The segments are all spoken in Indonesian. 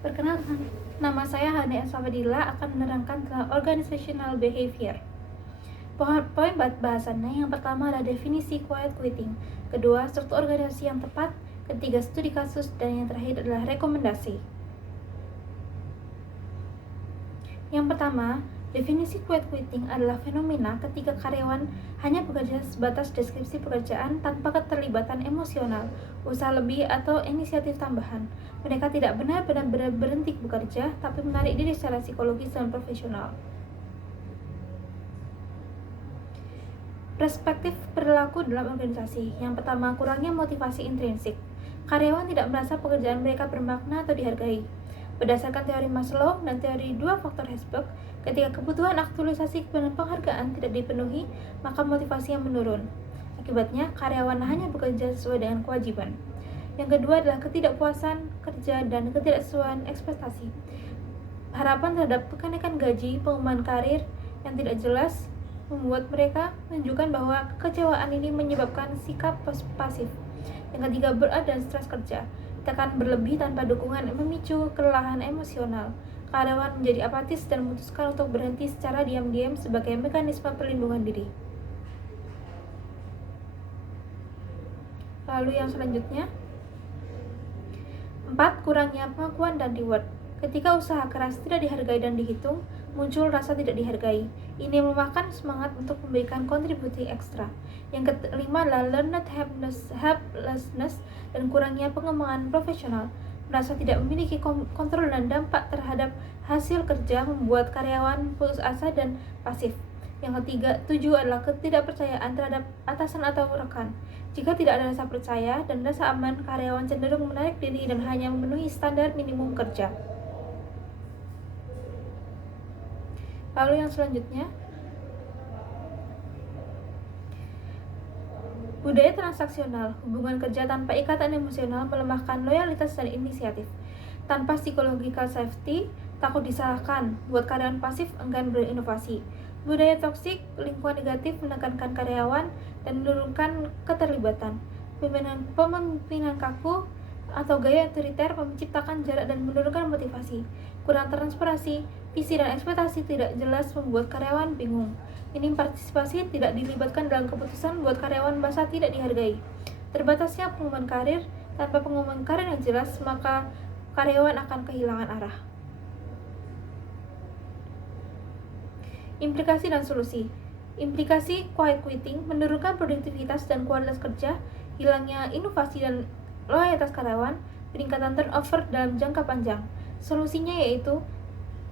Perkenalkan, nama saya Hani Esafadila akan menerangkan tentang organizational behavior. Poin bahasannya yang pertama adalah definisi quiet quitting, kedua struktur organisasi yang tepat, ketiga studi kasus, dan yang terakhir adalah rekomendasi. Yang pertama, definisi quiet quitting adalah fenomena ketika karyawan hanya bekerja sebatas deskripsi pekerjaan tanpa keterlibatan emosional, usaha lebih, atau inisiatif tambahan. Mereka tidak benar-benar berhenti bekerja, tapi menarik diri secara psikologis dan profesional. Perspektif perilaku dalam organisasi. Yang pertama, kurangnya motivasi intrinsik. Karyawan tidak merasa pekerjaan mereka bermakna atau dihargai. Berdasarkan teori Maslow dan teori dua faktor Herzberg, ketika kebutuhan aktualisasi dan penghargaan tidak dipenuhi, maka motivasinya menurun. Akibatnya, karyawan hanya bekerja sesuai dengan kewajiban. Yang kedua adalah ketidakpuasan kerja dan ketidaksesuaian ekspektasi. Harapan terhadap kenaikan gaji, pengembangan karir yang tidak jelas membuat mereka menunjukkan bahwa kekecewaan ini menyebabkan sikap pasif. Yang ketiga, burnout dan stres kerja. Tekanan berlebih tanpa dukungan memicu kelelahan emosional. Karyawan menjadi apatis dan memutuskan untuk berhenti secara diam-diam sebagai mekanisme perlindungan diri. Lalu yang selanjutnya, 4. Kurangnya pengakuan dan reward. Ketika usaha keras tidak dihargai dan dihitung, muncul rasa tidak dihargai. Ini melemahkan semangat untuk memberikan kontribusi ekstra. Yang kelima adalah learned helplessness dan kurangnya pengembangan profesional. Merasa tidak memiliki kontrol dan dampak terhadap hasil kerja membuat karyawan putus asa dan pasif. Yang ketujuh adalah ketidakpercayaan terhadap atasan atau rekan. Jika tidak ada rasa percaya dan rasa aman, karyawan cenderung menarik diri dan hanya memenuhi standar minimum kerja. Lalu yang selanjutnya, budaya transaksional. Hubungan kerja tanpa ikatan emosional melemahkan loyalitas dan inisiatif. Tanpa psychological safety, takut disalahkan, buat karyawan pasif enggan berinovasi. Budaya toksik, lingkungan negatif menekankan karyawan dan menurunkan keterlibatan. Pemimpinan kaku atau gaya otoriter menciptakan jarak dan menurunkan motivasi. Kurang transparansi, visi dan ekspektasi tidak jelas membuat karyawan bingung. Minim partisipasi, tidak dilibatkan dalam keputusan membuat karyawan merasa tidak dihargai. Terbatasnya pengumuman karir, tanpa pengumuman karir yang jelas, maka karyawan akan kehilangan arah. Implikasi dan solusi. Implikasi quiet quitting menurunkan produktivitas dan kualitas kerja, hilangnya inovasi dan loyalitas karyawan, peningkatan turnover dalam jangka panjang. Solusinya yaitu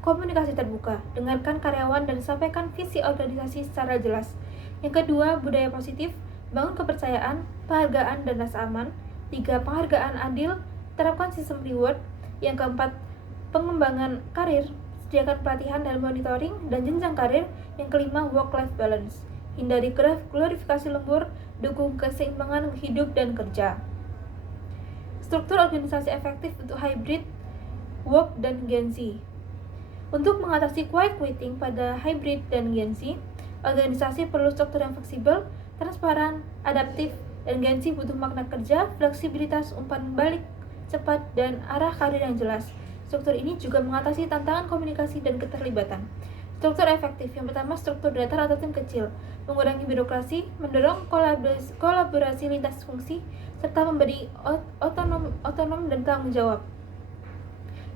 komunikasi terbuka, dengarkan karyawan dan sampaikan visi organisasi secara jelas. Yang kedua, budaya positif, bangun kepercayaan, penghargaan dan rasa aman. 3. Penghargaan adil, terapkan sistem reward. Yang keempat, pengembangan karir, sediakan pelatihan dan monitoring dan jenjang karir. Yang kelima, work-life balance, hindari glorifikasi lembur, dukung keseimbangan hidup dan kerja. Struktur organisasi efektif untuk hybrid work dan Gen Z. Untuk mengatasi quiet quitting pada hybrid dan Gen Z, organisasi perlu struktur yang fleksibel, transparan, adaptif, dan Gen Z butuh makna kerja, fleksibilitas, umpan balik cepat, dan arah karir yang jelas. Struktur ini juga mengatasi tantangan komunikasi dan keterlibatan. Struktur efektif. Yang pertama, struktur datar atau tim kecil, mengurangi birokrasi, mendorong kolaborasi lintas fungsi, serta memberi otonom dan tanggung jawab.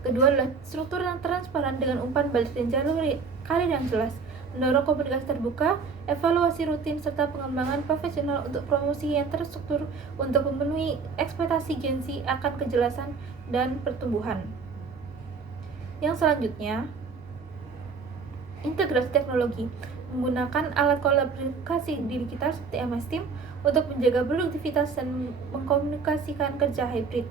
Kedua adalah struktur yang transparan dengan umpan balik dan jalur karir yang jelas, mendorong komunikasi terbuka, evaluasi rutin, serta pengembangan profesional untuk promosi yang terstruktur untuk memenuhi ekspektasi Gen Z akan kejelasan dan pertumbuhan. Yang selanjutnya, integrasi teknologi, menggunakan alat kolaborasi digital seperti MS Teams untuk menjaga produktivitas dan mengkomunikasikan kerja hybrid.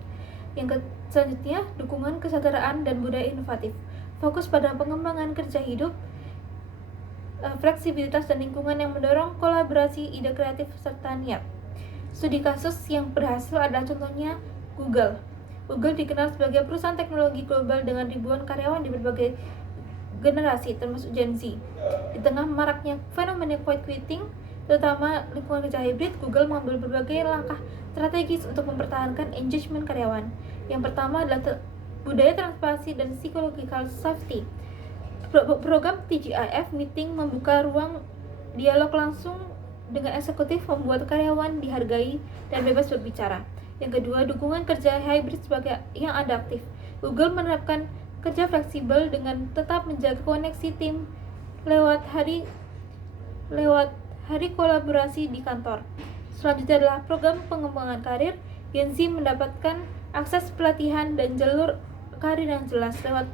Yang selanjutnya, dukungan kesejahteraan dan budaya inovatif, fokus pada pengembangan kerja hidup, fleksibilitas dan lingkungan yang mendorong kolaborasi, ide kreatif, serta niat. Studi kasus yang berhasil adalah contohnya Google. Google dikenal sebagai perusahaan teknologi global dengan ribuan karyawan di berbagai generasi, termasuk Gen Z. Di tengah maraknya fenomena quiet quitting, terutama lingkungan kerja hybrid, Google mengambil berbagai langkah strategis untuk mempertahankan engagement karyawan. Yang pertama adalah budaya transparansi dan psychological safety. Program TGIF Meeting membuka ruang dialog langsung dengan eksekutif, membuat karyawan dihargai dan bebas berbicara. Yang kedua, dukungan kerja hybrid sebagai yang adaptif. Google menerapkan kerja fleksibel dengan tetap menjaga koneksi tim lewat hari kolaborasi di kantor. Selanjutnya adalah program pengembangan karir. Gen Z mendapatkan akses pelatihan dan jalur karir yang jelas lewat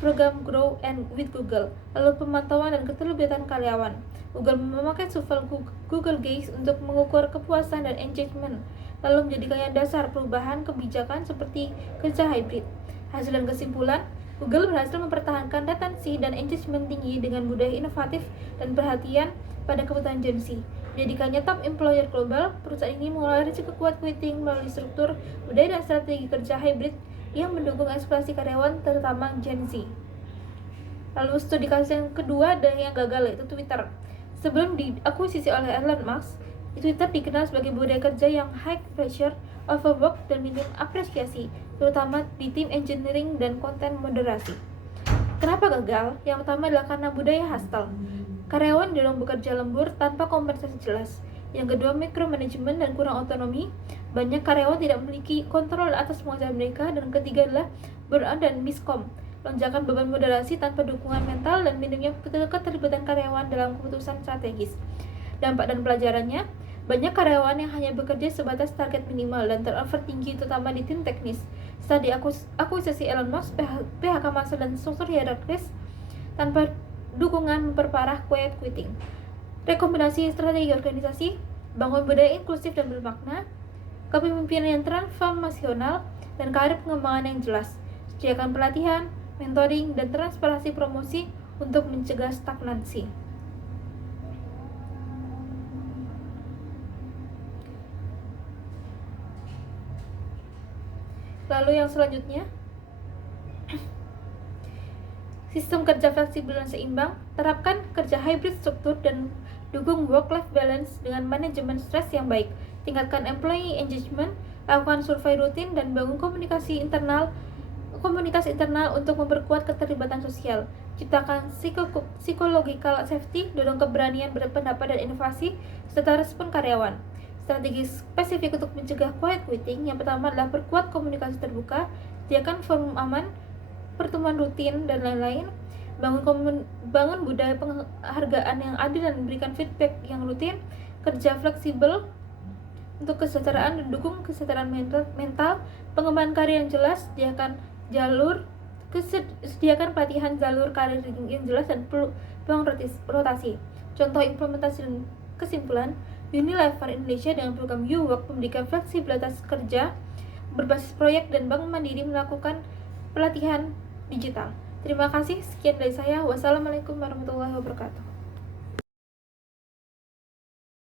program Grow and with Google. Lalu pemantauan dan keterlibatan karyawan. Google memakai survei Google Gaze untuk mengukur kepuasan dan engagement, lalu menjadikannya dasar perubahan kebijakan seperti kerja hybrid. Hasil dan kesimpulan, Google berhasil mempertahankan retensi dan engagement tinggi dengan budaya inovatif dan perhatian pada kebutuhan Gen Z. Dijadikannya top employer global, perusahaan ini mengelola risiko kuat quitting melalui struktur, budaya dan strategi kerja hybrid yang mendukung eksplorasi karyawan, terutama Gen Z. Lalu studi kasus yang kedua dan yang gagal yaitu Twitter. Sebelum diakuisisi oleh Elon Musk, Twitter dikenal sebagai budaya kerja yang high pressure, overwork, dan minim apresiasi, terutama di tim engineering dan konten moderasi. Kenapa gagal? Yang pertama adalah karena budaya hostile. Karyawan didorong bekerja lembur tanpa kompensasi jelas. Yang kedua, micromanagement dan kurang otonomi. Banyak karyawan tidak memiliki kontrol atas pengajaran mereka. Dan ketiga adalah burnout dan miskom. Lonjakan beban moderasi tanpa dukungan mental dan minimnya keterlibatan karyawan dalam keputusan strategis. Dampak dan pelajarannya, banyak karyawan yang hanya bekerja sebatas target minimal dan turnover tinggi terutama di tim teknis. Setelah diakuisisi Elon Musk, PHK massal dan struktur hierarkis tanpa dukungan memperparah quiet quitting. Rekomendasi strategi organisasi, bangun budaya inklusif dan bermakna, kepemimpinan yang transformasional, dan karir pengembangan yang jelas. Sediakan pelatihan, mentoring, dan transparansi promosi untuk mencegah stagnansi. Lalu yang selanjutnya, sistem kerja fleksibel dan seimbang. Terapkan kerja hybrid struktur dan dukung work-life balance dengan manajemen stres yang baik. Tingkatkan employee engagement, lakukan survei rutin, dan bangun komunitas internal untuk memperkuat keterlibatan sosial. Ciptakan psychological safety, dorong keberanian berpendapat dan inovasi, serta respon karyawan. Strategi spesifik untuk mencegah quiet quitting. Yang pertama adalah perkuat komunikasi terbuka, sediakan forum aman, pertemuan rutin, dan lain-lain. Bangun budaya penghargaan yang adil dan memberikan feedback yang rutin. Kerja fleksibel untuk kesejahteraan dan dukung kesejahteraan mental. Pengembangan karir yang jelas, sediakan pelatihan jalur karir yang jelas dan peluang rotasi. Contoh implementasi dan kesimpulan, Unilever Indonesia dengan program YouWork memberikan fleksibilitas kerja berbasis proyek dan Bank Mandiri melakukan pelatihan digital. Terima kasih, sekian dari saya. Wassalamualaikum warahmatullahi wabarakatuh.